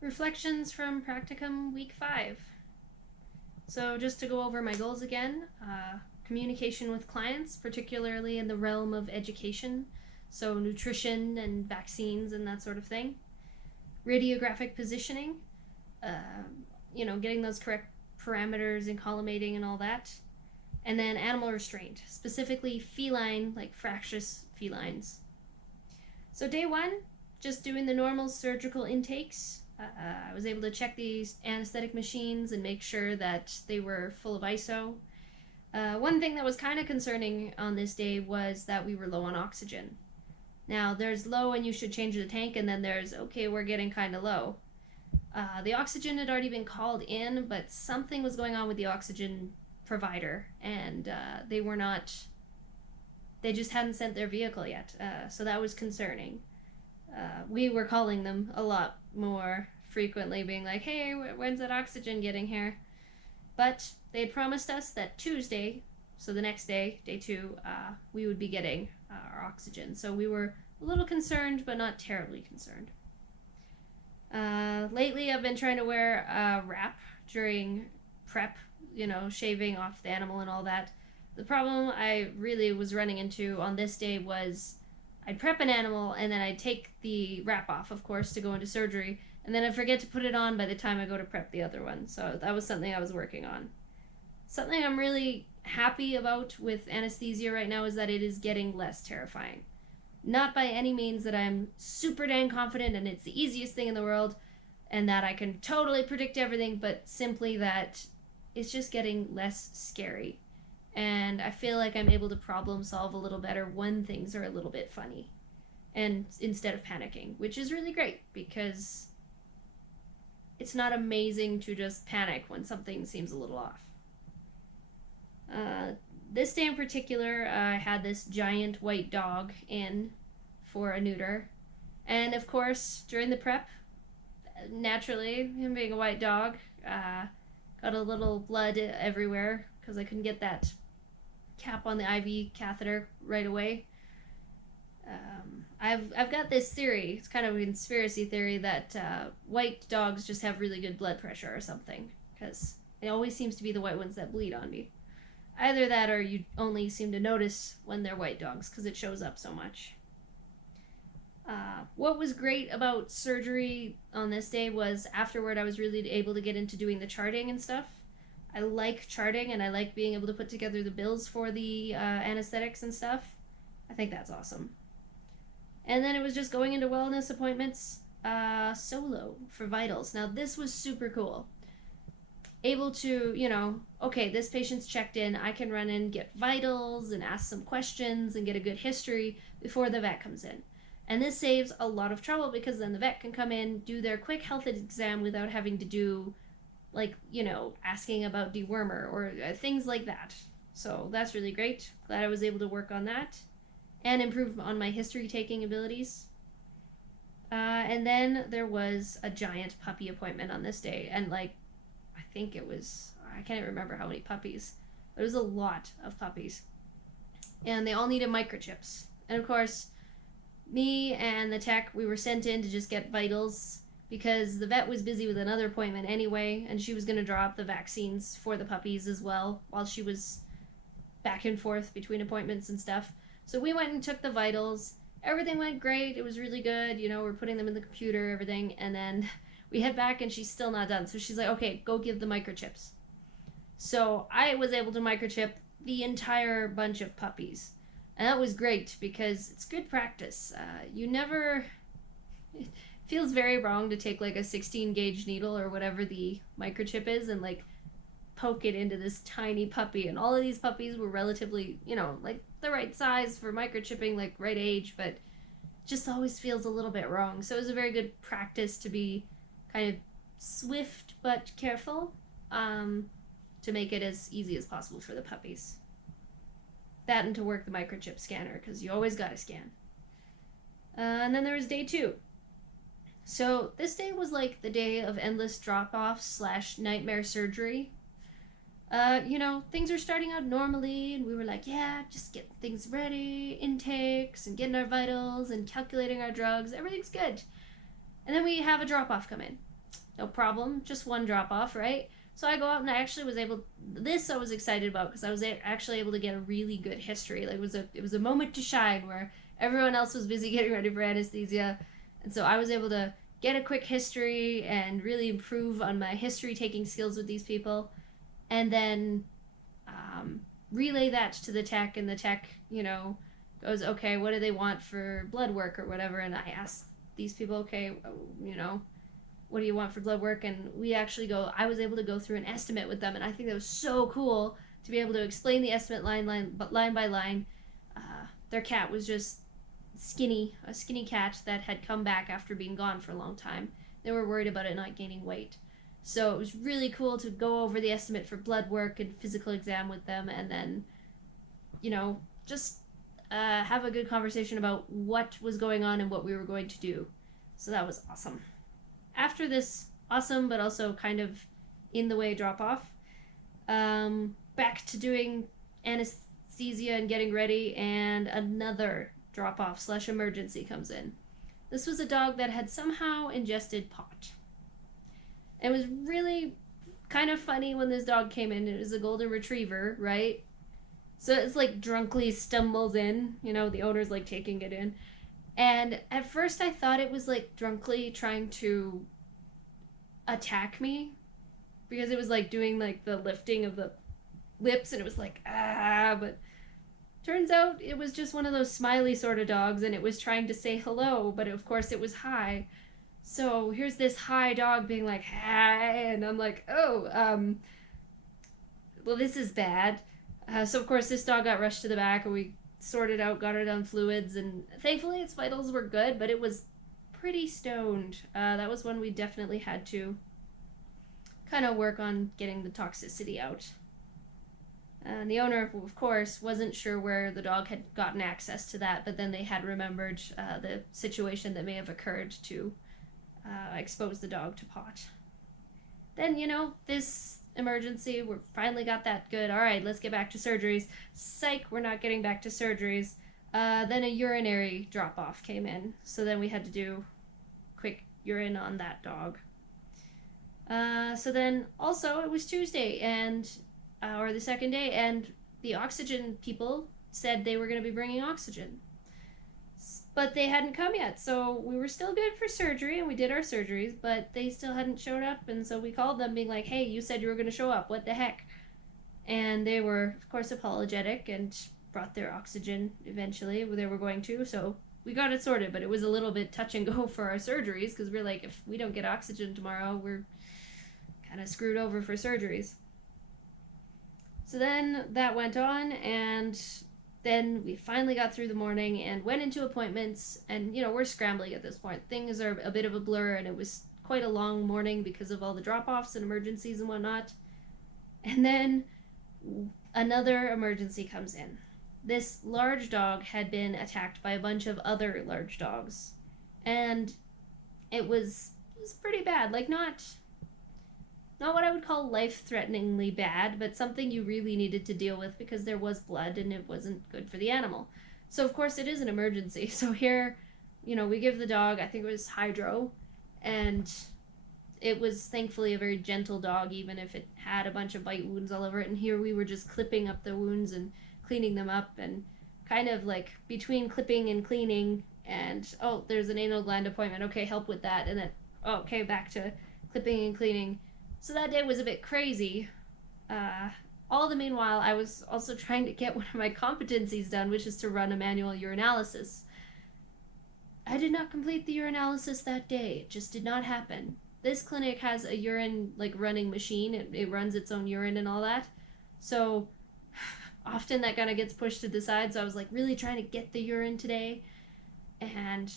Reflections from Practicum Week 5. So, just to go over my goals again, communication with clients, particularly in the realm of education, so nutrition and vaccines and that sort of thing. Radiographic positioning, uh, getting those correct parameters and collimating and all that. And then animal restraint, specifically feline, like fractious felines. So, day one, just doing the normal surgical intakes. I was able to check these anesthetic machines and make sure that they were full of ISO. One thing that was kind of concerning on this day was that we were low on oxygen. Now, there's low and you should change the tank, and then there's okay, we're getting kind of low. The oxygen had already been called in, but something was going on with the oxygen provider, and they just hadn't sent their vehicle yet, so that was concerning. We were calling them a lot more frequently, being like, hey, when's that oxygen getting here? But they had promised us that Tuesday, so the next day, day 2, we would be getting our oxygen. So we were a little concerned, but not terribly concerned. Lately, I've been trying to wear a wrap during prep, shaving off the animal and all that. The problem I really was running into on this day was I'd prep an animal and then I'd take the wrap off, of course, to go into surgery, and then I'd forget to put it on by the time I go to prep the other one. So that was something I was working on. Something I'm really happy about with anesthesia right now is that it is getting less terrifying. Not by any means that I'm super dang confident and it's the easiest thing in the world and that I can totally predict everything, but simply that it's just getting less scary. And I feel like I'm able to problem solve a little better when things are a little bit funny, and instead of panicking, which is really great because it's not amazing to just panic when something seems a little off. This day in particular, I had this giant white dog in for a neuter, and of course during the prep, naturally, him being a white dog, got a little blood everywhere because I couldn't get that cap on the IV catheter right away. I've got this theory. It's kind of a conspiracy theory that white dogs just have really good blood pressure or something, because it always seems to be the white ones that bleed on me. Either that, or you only seem to notice when they're white dogs because it shows up so much. What was great about surgery on this day was afterward I was really able to get into doing the charting and stuff. I like charting and I like being able to put together the bills for the anesthetics and stuff. I think that's awesome. And then it was just going into wellness appointments solo for vitals. Now this was super cool. Able to, okay, this patient's checked in, I can run in, get vitals and ask some questions and get a good history before the vet comes in. And this saves a lot of trouble because then the vet can come in, do their quick health exam without having to do asking about dewormer or things like that. So that's really great. Glad I was able to work on that and improve on my history taking abilities. And then there was a giant puppy appointment on this day, and I can't remember how many puppies. There was a lot of puppies, and they all needed microchips. And of course, me and the tech, we were sent in to just get vitals because the vet was busy with another appointment anyway, and she was going to draw up the vaccines for the puppies as well while she was back and forth between appointments and stuff. So we went and took the vitals. Everything went great. It was really good. We're putting them in the computer, everything, and then we head back and she's still not done. So she's like, okay, go give the microchips. So I was able to microchip the entire bunch of puppies. And that was great because it's good practice. It feels very wrong to take a 16 gauge needle or whatever the microchip is and poke it into this tiny puppy. And all of these puppies were relatively, the right size for microchipping, right age, but just always feels a little bit wrong. So it was a very good practice to be kind of swift but careful to make it as easy as possible for the puppies. That and to work the microchip scanner because you always gotta scan. And then there was day 2. So this day was the day of endless drop-offs / nightmare surgery. Things are starting out normally, and we were like, yeah, just get things ready, intakes, and getting our vitals, and calculating our drugs. Everything's good. And then we have a drop-off come in. no problem, just one drop off, right? So I go out and I actually was able. This I was excited about because I was actually able to get a really good history. Like it was a moment to shine where everyone else was busy getting ready for anesthesia, and so I was able to get a quick history and really improve on my history taking skills with these people, and then relay that to the tech, and the tech, goes, okay, what do they want for blood work or whatever, and I ask these people, okay, what do you want for blood work? And I was able to go through an estimate with them, and I think that was so cool to be able to explain the estimate line by line. Their cat was just a skinny cat that had come back after being gone for a long time. They were worried about it not gaining weight. So it was really cool to go over the estimate for blood work and physical exam with them, and then, just have a good conversation about what was going on and what we were going to do. So that was awesome. After this awesome but also kind of in the way drop off, back to doing anesthesia and getting ready, and another drop off / emergency comes in. This was a dog that had somehow ingested pot. It was really kind of funny when this dog came in. It was a golden retriever, right? So it's like drunkenly stumbles in, the owner's like taking it in. And at first I thought it was like drunkenly trying to attack me, because it was like doing like the lifting of the lips, and it was like, but turns out it was just one of those smiley sort of dogs, and it was trying to say hello, but of course it was hi. So here's this hi dog being like, hi, and I'm like, oh, well, this is bad. So of course this dog got rushed to the back, and we sorted out, got it on fluids, and thankfully its vitals were good, but it was pretty stoned. That was when we definitely had to kind of work on getting the toxicity out. And the owner, of course, wasn't sure where the dog had gotten access to that, but then they had remembered the situation that may have occurred to expose the dog to pot. Then, this emergency, we finally got that good. All right, let's get back to surgeries. Psych, we're not getting back to surgeries. Then a urinary drop-off came in, so then we had to do quick urine on that dog. So then also it was Tuesday, or the second day, and the oxygen people said they were going to be bringing oxygen. But they hadn't come yet, so we were still good for surgery, and we did our surgeries, but they still hadn't showed up, and so we called them being like, hey, you said you were going to show up, what the heck? And they were, of course, apologetic and brought their oxygen eventually. They were going to, so we got it sorted, but it was a little bit touch and go for our surgeries, because we're like, if we don't get oxygen tomorrow, we're kind of screwed over for surgeries. So then that went on, and then we finally got through the morning and went into appointments, and we're scrambling at this point. Things are a bit of a blur, and it was quite a long morning because of all the drop-offs and emergencies and whatnot. And then another emergency comes in. This large dog had been attacked by a bunch of other large dogs, and it was pretty bad. Like, not what I would call life-threateningly bad, but something you really needed to deal with because there was blood and it wasn't good for the animal. So of course it is an emergency. So here, we give the dog, I think it was Hydro, and it was thankfully a very gentle dog, even if it had a bunch of bite wounds all over it. And here we were just clipping up the wounds and cleaning them up, and kind of like between clipping and cleaning, and oh, there's an anal gland appointment, okay, help with that, and then okay, back to clipping and cleaning. So that day was a bit crazy. All the meanwhile, I was also trying to get one of my competencies done, which is to run a manual urinalysis. I did not complete the urinalysis that day. It just did not happen. This clinic has a urine running machine. It runs its own urine and all that. So often that kind of gets pushed to the side. So I was really trying to get the urine today, and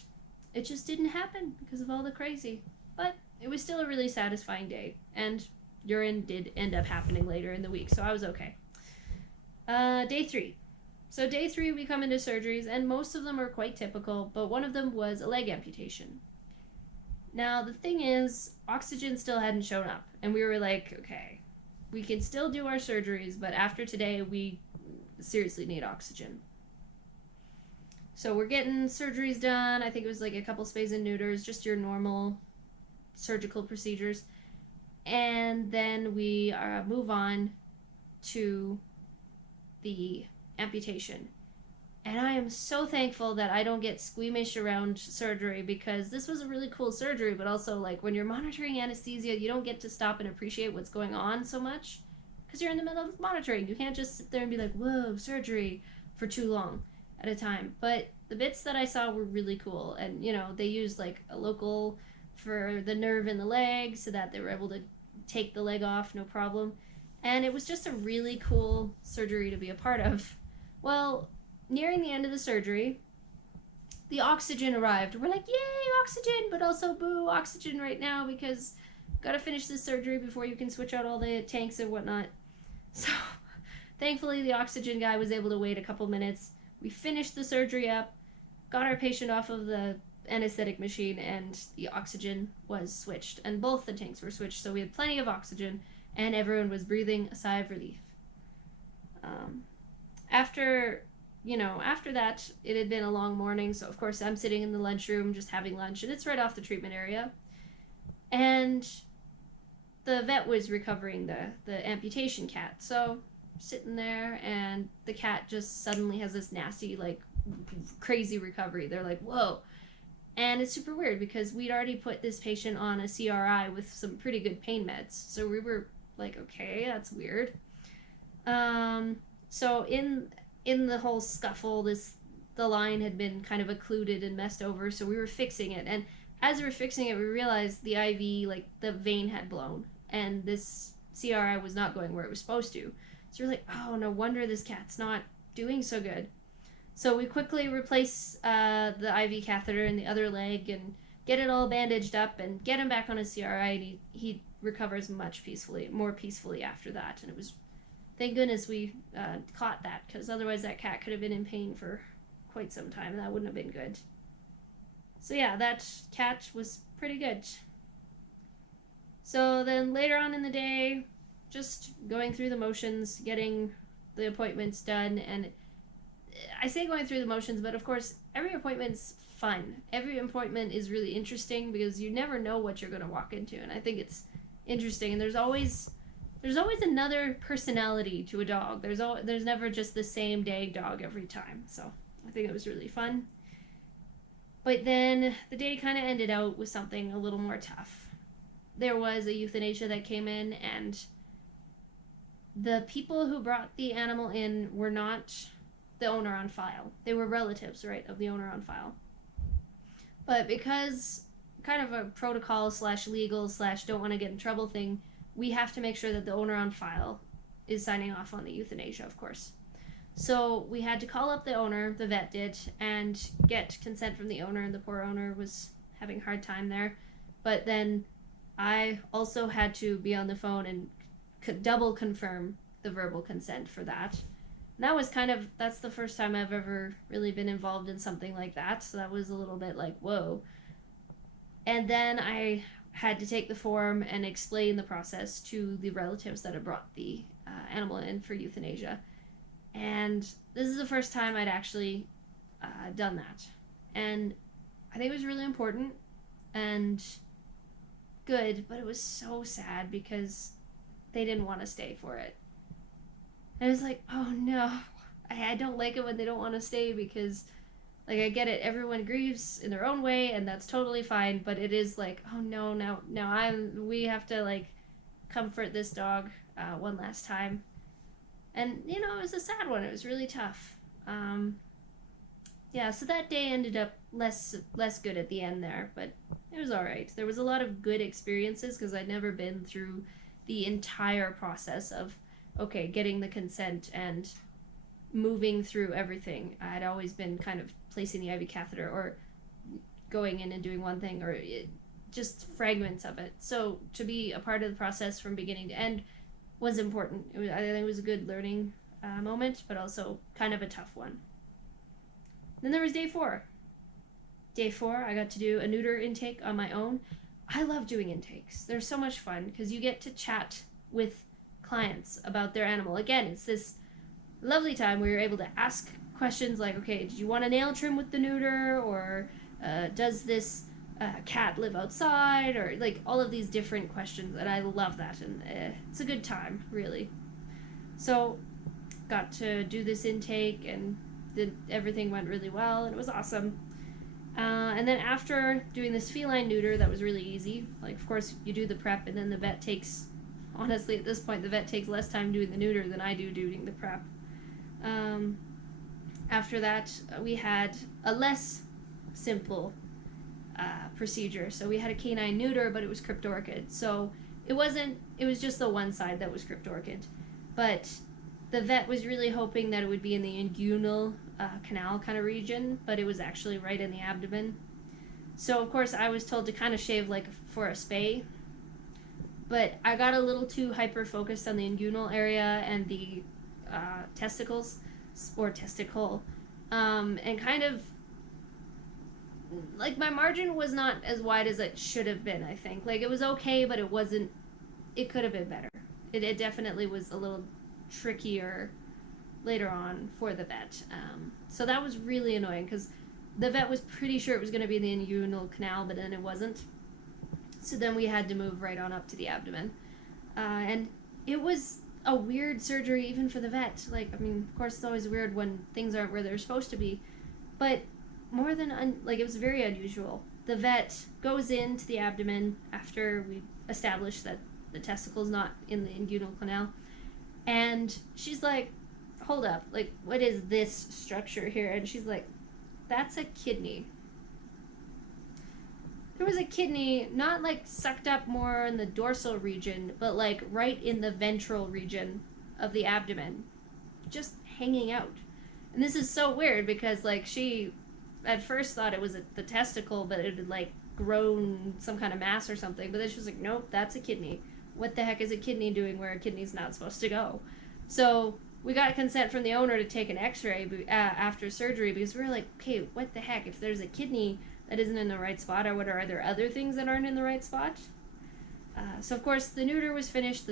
it just didn't happen because of all the crazy. But it was still a really satisfying day, and urine did end up happening later in the week, so I was okay. Day 3. So day 3, we come into surgeries, and most of them are quite typical, but one of them was a leg amputation. Now, the thing is, oxygen still hadn't shown up, and we were like, okay, we can still do our surgeries, but after today, we seriously need oxygen. So we're getting surgeries done. I think it was a couple spays and neuters, just your normal surgical procedures. And then we move on to the amputation. And I am so thankful that I don't get squeamish around surgery, because this was a really cool surgery, but also, like, when you're monitoring anesthesia, you don't get to stop and appreciate what's going on so much because you're in the middle of monitoring. You can't just sit there and be like, whoa, surgery, for too long at a time. But the bits that I saw were really cool. And, they used like a local for the nerve in the leg so that they were able to take the leg off, no problem. And it was just a really cool surgery to be a part of. Well, nearing the end of the surgery, the oxygen arrived. We're like, yay, oxygen, but also boo, oxygen right now, because gotta finish this surgery before you can switch out all the tanks and whatnot. So thankfully the oxygen guy was able to wait a couple minutes. We finished the surgery up, got our patient off of the anesthetic machine, and the oxygen was switched, and both the tanks were switched, so we had plenty of oxygen and everyone was breathing a sigh of relief. After that, it had been a long morning, so of course I'm sitting in the lunchroom just having lunch, and it's right off the treatment area. And the vet was recovering the amputation cat, so sitting there, and the cat just suddenly has this nasty, like, crazy recovery. They're like, whoa. And it's super weird because we'd already put this patient on a CRI with some pretty good pain meds, so we were like, okay, that's weird. So in the whole scuffle, the line had been kind of occluded and messed over, so we were fixing it. And as we were fixing it, we realized the IV, like, the vein had blown, and this CRI was not going where it was supposed to. So we're like, oh, no wonder this cat's not doing so good. So we quickly replace the IV catheter in the other leg and get it all bandaged up and get him back on his CRI, and he recovers more peacefully after that. And it was, thank goodness we caught that, because otherwise that cat could have been in pain for quite some time, and that wouldn't have been good. So yeah, that cat was pretty good. So then later on in the day, just going through the motions, getting the appointments done. And I say going through the motions, but of course every appointment's fun. Every appointment is really interesting because you never know what you're going to walk into, and I think it's interesting. And there's always another personality to a dog. There's never just the same dang dog every time. So I think it was really fun. But then the day kind of ended out with something a little more tough. There was a euthanasia that came in, and the people who brought the animal in were not the owner on file. They were relatives, right, of the owner on file. But because kind of a protocol / legal / don't want to get in trouble thing, we have to make sure that the owner on file is signing off on the euthanasia, of course. So we had to call up the owner, the vet did, and get consent from the owner, and the poor owner was having a hard time there. But then I also had to be on the phone and double confirm the verbal consent for that. And that was that's the first time I've ever really been involved in something like that, so that was a little bit like, whoa. And then I had to take the form and explain the process to the relatives that had brought the animal in for euthanasia. And this is the first time I'd actually done that. And I think it was really important and good, but it was so sad because they didn't want to stay for it. And it was like, oh no, I don't like it when they don't want to stay, because, like, I get it, everyone grieves in their own way, and that's totally fine, but it is like, oh no, now we have to, like, comfort this dog one last time. And, it was a sad one. It was really tough. Yeah, so that day ended up less good at the end there, but it was all right. There was a lot of good experiences because I'd never been through the entire process of, okay, getting the consent and moving through everything. I'd always been kind of placing the IV catheter or going in and doing one thing, or just fragments of it. So to be a part of the process from beginning to end was important. I think it was a good learning moment, but also kind of a tough one. Then there was day 4. Day 4, I got to do a neuter intake on my own. I love doing intakes. They're so much fun because you get to chat with clients about their animal. Again, it's this lovely time where you're able to ask questions like, okay, did you want a nail trim with the neuter, or does this cat live outside, or like all of these different questions, and I love that, and it's a good time, really. So got to do this intake, and everything went really well, and it was awesome. And then after doing this feline neuter, that was really easy. Like, of course, you do the prep, and then the vet takes, honestly, at this point, the vet takes less time doing the neuter than I do doing the prep. After that, we had a less simple procedure. So we had a canine neuter, but it was cryptorchid. So it was just the one side that was cryptorchid. But the vet was really hoping that it would be in the inguinal canal kind of region, but it was actually right in the abdomen. So of course I was told to kind of shave like for a spay, but I got a little too hyper focused on the inguinal area and the testicles or testicle, and kind of like my margin was not as wide as it should have been. I think like it was okay, but it wasn't. It could have been better. It definitely was a little trickier later on for the vet. So that was really annoying because the vet was pretty sure it was going to be in the inguinal canal, but then it wasn't. So then we had to move right on up to the abdomen. And it was a weird surgery even for the vet. Like, I mean, of course it's always weird when things aren't where they're supposed to be, but more than, like, it was very unusual. The vet goes into the abdomen after we establish that the testicle's not in the inguinal canal, and she's like, hold up, like, what is this structure here? And she's like, that's a kidney. There was a kidney, not like sucked up more in the dorsal region, but like right in the ventral region of the abdomen, just hanging out. And this is so weird because like she at first thought it was the testicle, but it had like grown some kind of mass or something. But then she was like, nope, that's a kidney. What the heck is a kidney doing where a kidney's not supposed to go? So we got consent from the owner to take an x-ray after surgery, because we were like, okay, what the heck? If there's a kidney that isn't in the right spot, or are there other things that aren't in the right spot? So of course the neuter was finished,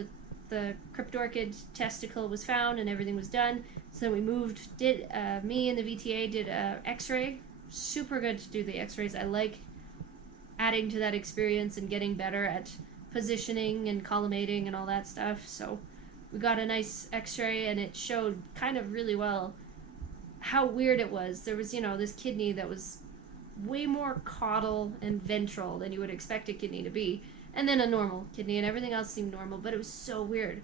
the cryptorchid testicle was found, and everything was done. So we moved, me and the VTA did a x-ray. Super good to do the x-rays. I like adding to that experience and getting better at positioning and collimating and all that stuff. So we got a nice x-ray, and it showed kind of really well how weird it was. There was, this kidney that was way more caudal and ventral than you would expect a kidney to be, and then a normal kidney, and everything else seemed normal, but it was so weird.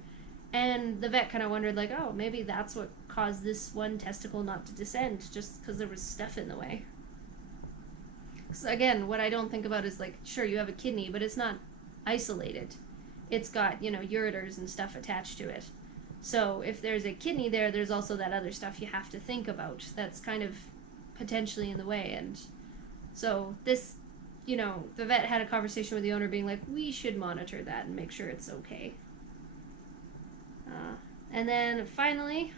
And the vet kind of wondered, like, oh, maybe that's what caused this one testicle not to descend, just because there was stuff in the way. So again, what I don't think about is, like, sure, you have a kidney, but it's not isolated. It's got, ureters and stuff attached to it. So if there's a kidney there, there's also that other stuff you have to think about that's kind of potentially in the way. And so this, the vet had a conversation with the owner being like, we should monitor that and make sure it's okay. And then finally,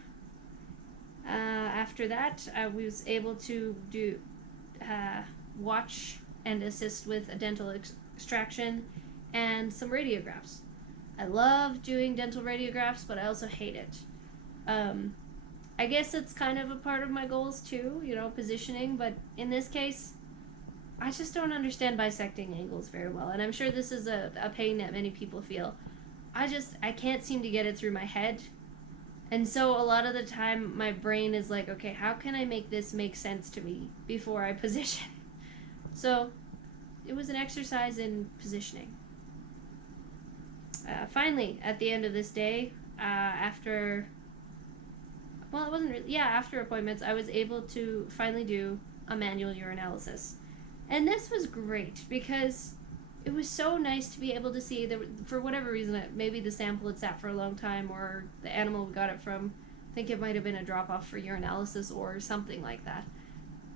after that, I was able to watch and assist with a dental extraction and some radiographs. I love doing dental radiographs, but I also hate it. I guess it's kind of a part of my goals too, positioning, but in this case, I just don't understand bisecting angles very well, and I'm sure this is a pain that many people feel. I can't seem to get it through my head, and so a lot of the time my brain is like, okay, how can I make this make sense to me before I position? So it was an exercise in positioning. Finally, at the end of this day, after appointments, I was able to finally do a manual urinalysis. And this was great because it was so nice to be able to see that, for whatever reason, maybe the sample had sat for a long time, or the animal we got it from, I think it might have been a drop-off for urinalysis or something like that.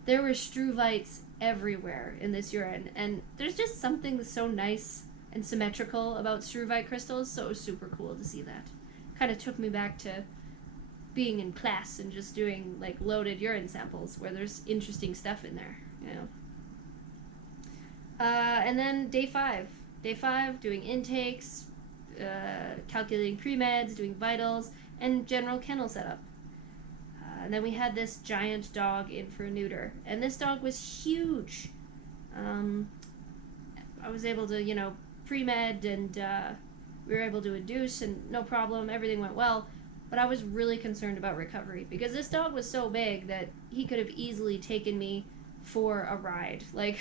There were struvites everywhere in this urine, and there's just something that's so nice and symmetrical about struvite crystals, so it was super cool to see that. Kind of took me back to being in class and just doing like loaded urine samples where there's interesting stuff in there, And then day five, doing intakes, calculating pre-meds, doing vitals, and general kennel setup. And then we had this giant dog in for a neuter, and this dog was huge. I was able to, pre-med, and we were able to induce, and no problem, everything went well. But I was really concerned about recovery because this dog was so big that he could have easily taken me for a ride. Like,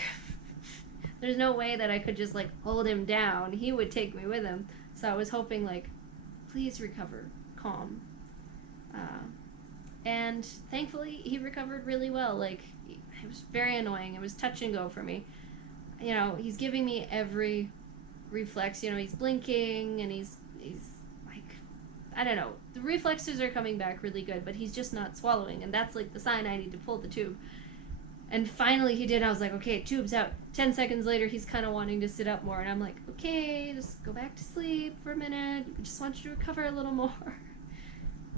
there's no way that I could just, like, hold him down. He would take me with him. So I was hoping, like, please recover, calm. And thankfully, he recovered really well. Like, it was very annoying. It was touch and go for me. He's giving me every reflex. He's blinking, and he's like, I don't know. The reflexes are coming back really good, but he's just not swallowing, and that's, like, the sign I need to pull the tube. And finally he did. I was like, okay, tube's out. 10 seconds later, he's kind of wanting to sit up more, and I'm like, okay, just go back to sleep for a minute. We just want you to recover a little more.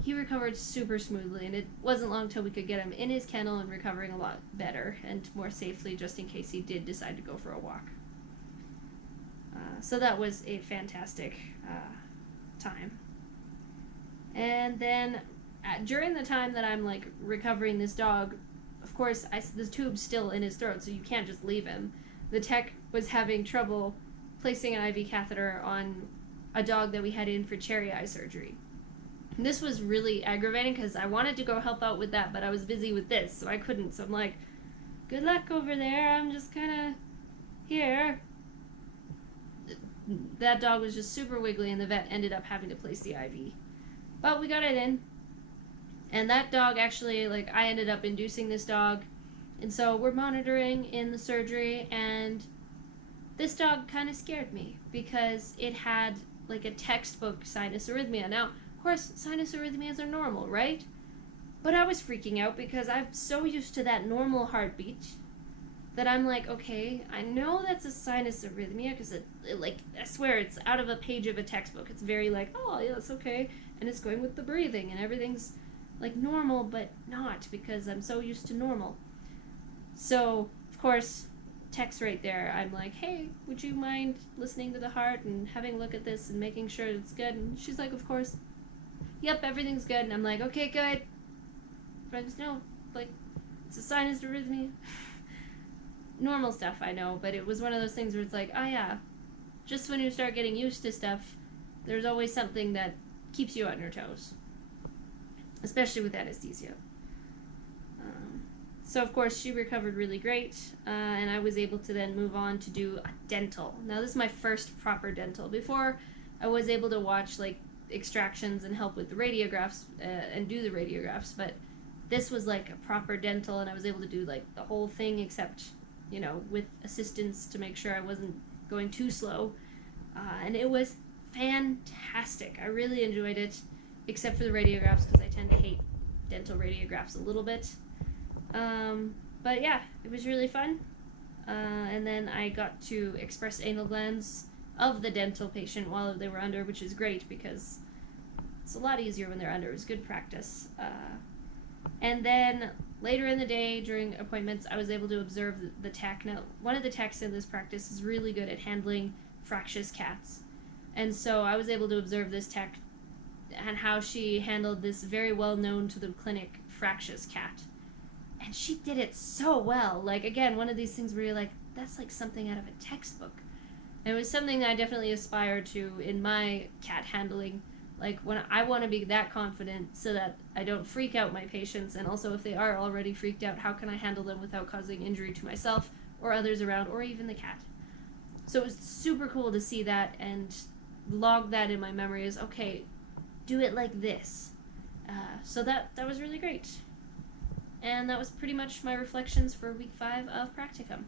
He recovered super smoothly, and it wasn't long till we could get him in his kennel and recovering a lot better and more safely, just in case he did decide to go for a walk. So that was a fantastic time. And then during the time that I'm, like, recovering this dog, of course, the tube's still in his throat, so you can't just leave him. The tech was having trouble placing an IV catheter on a dog that we had in for cherry eye surgery. And this was really aggravating because I wanted to go help out with that, but I was busy with this, so I couldn't. So I'm like, good luck over there. I'm just kind of here. That dog was just super wiggly, and the vet ended up having to place the IV. But we got it in. And that dog actually, like, I ended up inducing this dog. And so we're monitoring in the surgery, and this dog kind of scared me because it had, like, a textbook sinus arrhythmia. Now, of course, sinus arrhythmias are normal, right? But I was freaking out because I'm so used to that normal heartbeat that I'm like, okay, I know that's a sinus arrhythmia because it, like, I swear it's out of a page of a textbook. It's very like, oh, yeah, it's okay. And it's going with the breathing, and everything's, like, normal, but not, because I'm so used to normal. So, of course, text right there, I'm like, hey, would you mind listening to the heart and having a look at this and making sure it's good? And she's like, of course. Yep, everything's good. And I'm like, okay, good. Friends, no, like, it's a sinus arrhythmia. Normal stuff, I know, but it was one of those things where it's like, oh yeah, just when you start getting used to stuff, there's always something that keeps you on your toes, especially with anesthesia. So of course she recovered really great, and I was able to then move on to do a dental. Now this is my first proper dental. Before, I was able to watch, like, extractions and help with the radiographs and do the radiographs, but this was like a proper dental, and I was able to do, like, the whole thing except, with assistance to make sure I wasn't going too slow, and it was fantastic. I really enjoyed it, except for the radiographs because I tend to hate dental radiographs a little bit. But yeah, it was really fun. And then I got to express anal glands of the dental patient while they were under, which is great because it's a lot easier when they're under. It was good practice. And then later in the day during appointments, I was able to observe the tech. Now, one of the techs in this practice is really good at handling fractious cats. And so I was able to observe this tech and how she handled this very well known to the clinic fractious cat. And she did it so well. Like, again, one of these things where you're like, that's like something out of a textbook. And it was something I definitely aspire to in my cat handling. Like, when I want to be that confident so that I don't freak out my patients, and also if they are already freaked out, how can I handle them without causing injury to myself or others around, or even the cat. So it was super cool to see that and log that in my memory as, okay, do it like this. So that was really great. And that was pretty much my reflections for week 5 of Practicum.